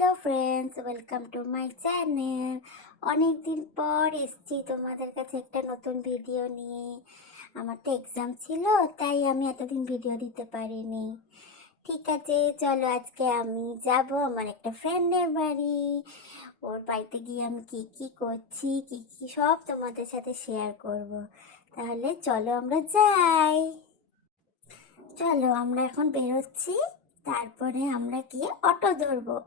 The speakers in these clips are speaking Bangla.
Hello friends welcome to my channel অনেক দিন পর এসছি তোমাদের কাছে একটা নতুন ভিডিও নিয়ে। আমার তো এক্সাম ছিল, তাই আমি এতদিন ভিডিও দিতে পারিনি। ঠিক আছে, চলো আজকে আমি যাব আমার একটা ফ্রেন্ডের বাড়ি। ওর বাড়িতে গিয়ে আমি কি কি করছি, কি কি সব তোমাদের সাথে শেয়ার করব। তাহলে চলো আমরা যাই। চলো আমরা এখন বেরোচ্ছি, তারপরে আমরা গিয়ে অটো ধরবো।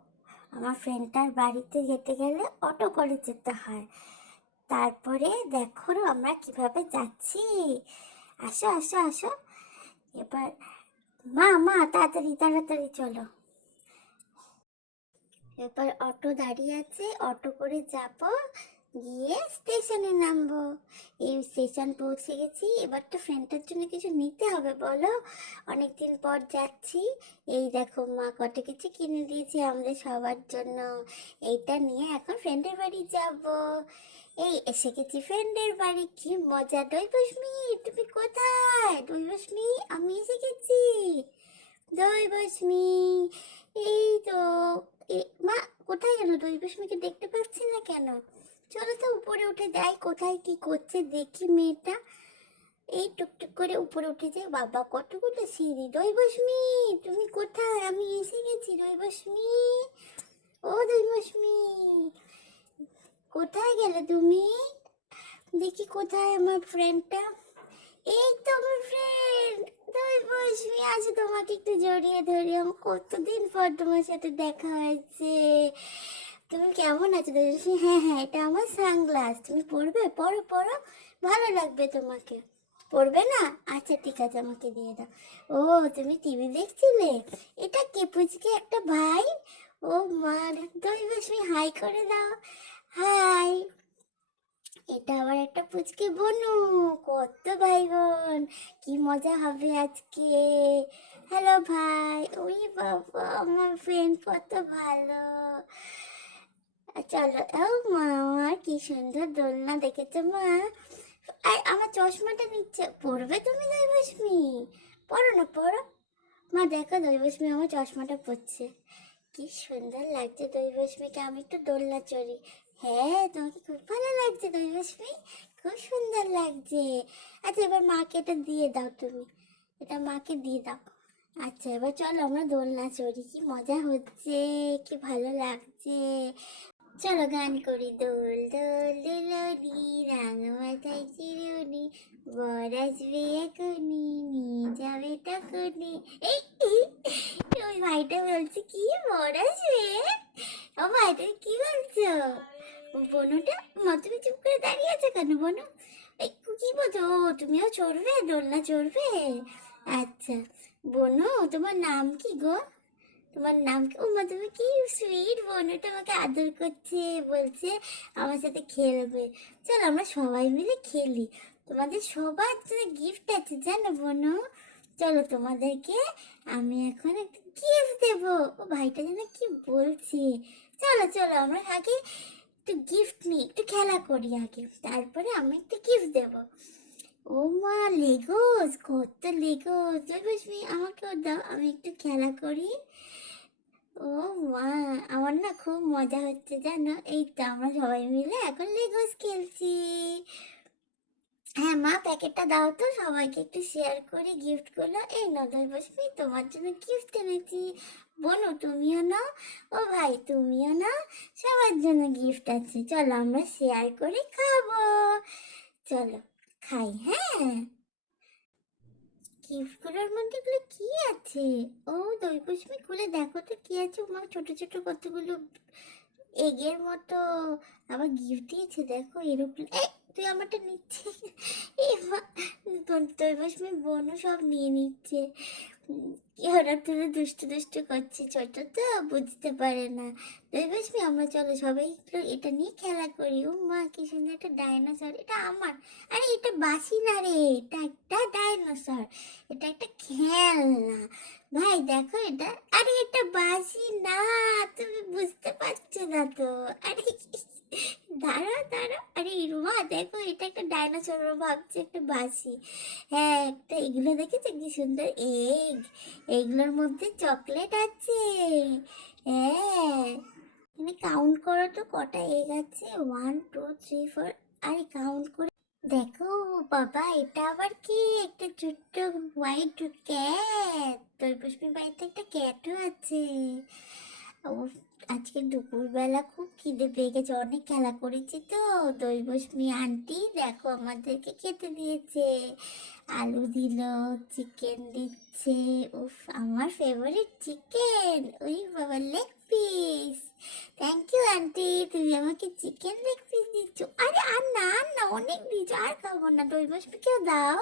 আমার ফ্রেন্ডটার বাড়িতে যেতে গেলে অটো করে যেতে হয়। তারপরে দেখো আমরা কীভাবে যাচ্ছি। আসো আসো আসো। এবার, মা মা, তাড়াতাড়ি তাড়াতাড়ি চলো। এবার অটো দাঁড়িয়ে আছে অটো করে যাব। গিয়ে স্টেশনে নামবো। এই স্টেশন পৌঁছে গেছি। এবার তো ফ্রেন্ডটার জন্য কিছু নিতে হবে, বলো? অনেকদিন পর যাচ্ছি। এই দেখো, মা কত কিছু কিনে দিয়েছে আমাদের সবার জন্য। এইটা নিয়ে এখন ফ্রেন্ডের বাড়ি যাব। এই, এসে গেছি ফ্রেন্ডের বাড়ি। কি মজা দৈবস্মি তুমি কোথায়? দৈবস্মি, আমি এসে গেছি। দৈবস্মি, এই তো মা, কোথায় গেল দৈবস্মিকে দেখতে পাচ্ছি না কেন? চলো তো উপরে উঠে যাই, কোথায় কি করছে দেখি মেয়েটা। এই টুকটুক করে উপরে উঠে যাই। বাবা, কতগুলো সিঁড়ি? দৈবস্মি, তুমি কোথায়? আমি এসে গেছি, দৈবস্মি। ও দৈবস্মি, কোথায় গেলে তুমি? দেখি কোথায় আমার ফ্রেন্ডটা এই তো আমার ফ্রেন্ড দৈবস্মি আছে তোমাকে একটু জড়িয়ে ধরি। কতদিন পর তোমার সাথে দেখা হয়েছে? তুমি কেমন আছো? দৈবস্মি হ্যাঁ হ্যাঁ এটা আমার সানগ্লাস তুমি পরবে? পরো পরো। ভালো লাগবে তোমাকে। পড়বে না? আচ্ছা ঠিক আছে, আমাকে দিয়ে দাও। ও, তুমি টিভি দেখছিলে? এটা কে পুচকে একটা ভাই? ও মার দই বসমি হাই করে দাও। হাই এটা আবার একটা পুচকে বনু। কত ভাই বোন কি মজা হবে আজকে। হ্যালো ভাই। ওই বাবা, আমার ফ্রেন্ড কত ভালো। চলো, ও মা আমার কি সুন্দর দোলনা দেখেছ, মা। আর আমার চশমাটা নিচ্ছে পড়বে তুমি দৈবস্মি? পড়ো না পড়ো মা, দেখো দৈবস্মি আমার চশমাটা পড়ছে কি সুন্দর লাগছে দৈবস্মিকে, আমি একটু দোলনা চড়ি। হ্যাঁ তোমাকে খুব ভালো লাগছে দৈবস্মি, খুব সুন্দর লাগছে। আচ্ছা এবার মাকে এটা দিয়ে দাও তুমি। এটা মাকে দিয়ে দাও। আচ্ছা এবার চলো আমরা দোলনা চড়ি, কি মজা হচ্ছে, কি ভালো লাগছে। চলো গান করি, দোল দোল দুলনি রাঙা মাথায় চিরুনি, বর আসবে এখনই, নিয়ে যাবে তখনই। ওই ভাইটা বলছে, কি বর আসবে? ও ভাইটা কি বলছো? বনুটা মা তুমি চুপ করে দাঁড়িয়ে আছো কেন বনু? কি বলছো? তুমিও চড়বে? দোলনা চড়বে? আচ্ছা। বনু, তোমার নাম কি গো? তোমার নাম ও মা, তুমি কি সুইট বোনটা আমাকে আদর করছে, বলছে আমার সাথে খেলবে। চলো আমরা সবাই মিলে খেলি। তোমাদের সবার জন্য গিফট আছে, জানো বোনু? চলো তোমাদেরকে আমি এখন একটা গিফট দেবো। ও ভাইটা যেন কি বলছে? চলো চলো আমরা আগে একটু গিফট নিই, একটু খেলা করি আগে। তারপরে আমি একটা গিফট দেবো। ও মা লেগোস, কত লেগোস। জয়বশ্মী আমাকেও দাও, আমি একটু খেলা করি। ও মা আমার না খুব মজা হচ্ছে, জানো? এই তো, আমরা সবাই মিলে এখন লেগোস খেলছি। হ্যাঁ মা, প্যাকেটটা দাও তো, সবাইকে একটু শেয়ার করি গিফটগুলো। এই নদয় বসবি তোমার জন্য গিফট এনেছি। বোনো, তুমিও নাও। ও ভাই, তুমিও নাও। সবার জন্য গিফট আছে। চলো, আমরা শেয়ার করে খাব। চলো। খাই হ্যাঁ। গিফটগুলোর মধ্যে এগুলো কি আছে? ও দই পুষ্পি খুলে দেখো তো কি আছে। ওমা, ছোট ছোট কতগুলো এগের মতো আবার গিফট দিয়েছে, দেখো এরোপ্লেন এই তুই আমারটা নিচ্ছে এই দই পুষ্পি বোনও সব নিয়ে নিচ্ছে। উম, কি দুষ্টু দুষ্টু করছে ছোট তো বুঝতে পারে না। দই পুষ্পি আমরা চলো সবাই একটু এটা নিয়ে খেলা করি। ও মা কি সুন্দর একটা ডাইনোসর এটা আমার। আরে এটা বাসি না রে এটা একটা ডাইনোসর এটা একটা খেলনা। ভাই দেখো এটা। আরে এটা বাসি না তুমি বুঝতে পারছ না তো। আরে দাঁড়া দাঁড়া আরে রুমা, দেখো, এটা একটা ডাইনোসর ভাবছে, একটা বাসি। হ্যাঁ একটা এগুলো দেখেছ? কি সুন্দর এগ এগুলোর মধ্যে চকলেট আছে। হ্যাঁ। কাউন্ট করো তো, কটা এগ আছে? ওয়ান টু থ্রি ফোর আরে কাউন্ট করে দেখো, বাবা, এটা আবার কি? একটা ছোট্ট হোয়াইট ক্যাট তোর পুষ্পির বাড়িতে একটা ক্যাটও আছে। আজকে দুপুরবেলা খুব খিদে পেয়ে গেছে, অনেক খেলা করেছি তো। দৈবস্মী আন্টি দেখো আমাদেরকে খেতে দিয়েছে। আলু দিল চিকেন দিচ্ছে, উফ, আমার ফেভারিট চিকেন ওই বাবা leg piece thank you auntie, তুমি আমাকে চিকেন লেগ পিস দিচ্ছ। আরে আর না আর না, অনেক দিচ্ছ আর খাব না। দৈবস্মীকেও দাও।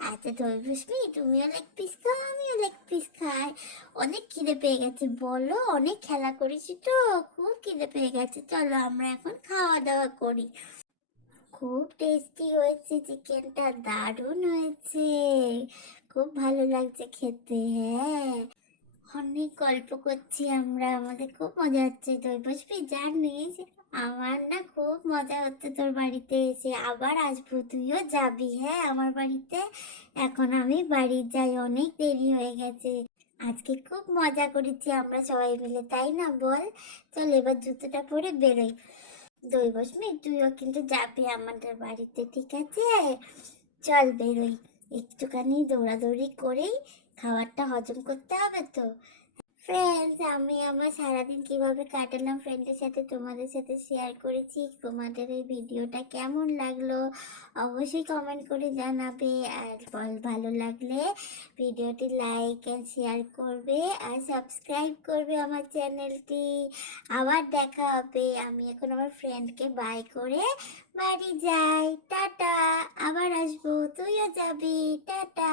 আচ্ছা দৈবস্মী তুমিও লেগ পিস খাও আমিও লেগ পিস খাই। অনেক খিদে পেয়ে গেছে, বলো, অনেক খেলা করেছি তো, খুব খিদে পেয়ে গেছে। চলো আমরা এখন খাওয়া দাওয়া করি। খুব টেস্টি হয়েছে চিকেনটা দারুণ হয়েছে। খুব ভালো লাগছে খেতে হ্যাঁ। অনেক গল্প করছি আমরা, আমাদের খুব মজা হচ্ছে। তুই বসবি জানিস আমার না খুব মজা হচ্ছে তোর বাড়িতে এসে। আবার আসব, তুইও যাবি হ্যাঁ আমার বাড়িতে? এখন আমি বাড়ি যাই, অনেক দেরি হয়ে গেছে। আজকে খুব মজা করেছি আমরা সবাই মিলে, তাই না বল? চল এবার জুতোটা পরে বেরোই। দই বসবি তুইও কিন্তু যাবি আমাদের বাড়িতে, ঠিক আছে? চল বেরোই। একটুখানি দৌড়াদৌড়ি করেই খাবারটা হজম করতে হবে তো? ফ্রেন্ডস আমি আমার সারাদিন কীভাবে কাটালাম ফ্রেন্ডের সাথে তোমাদের সাথে শেয়ার করেছি, তোমাদের এই ভিডিওটা কেমন লাগল অবশ্যই কমেন্ট করে জানাবে আর বল ভালো লাগলে ভিডিওটি লাইক অ্যান্ড শেয়ার করবে আর সাবস্ক্রাইব করবে আমার চ্যানেলটি আবার দেখা হবে, আমি এখন আমার ফ্রেন্ডকে বাই করে বাড়ি যাই। টাটা, আবার আসব, তুইও যাবি। টাটা।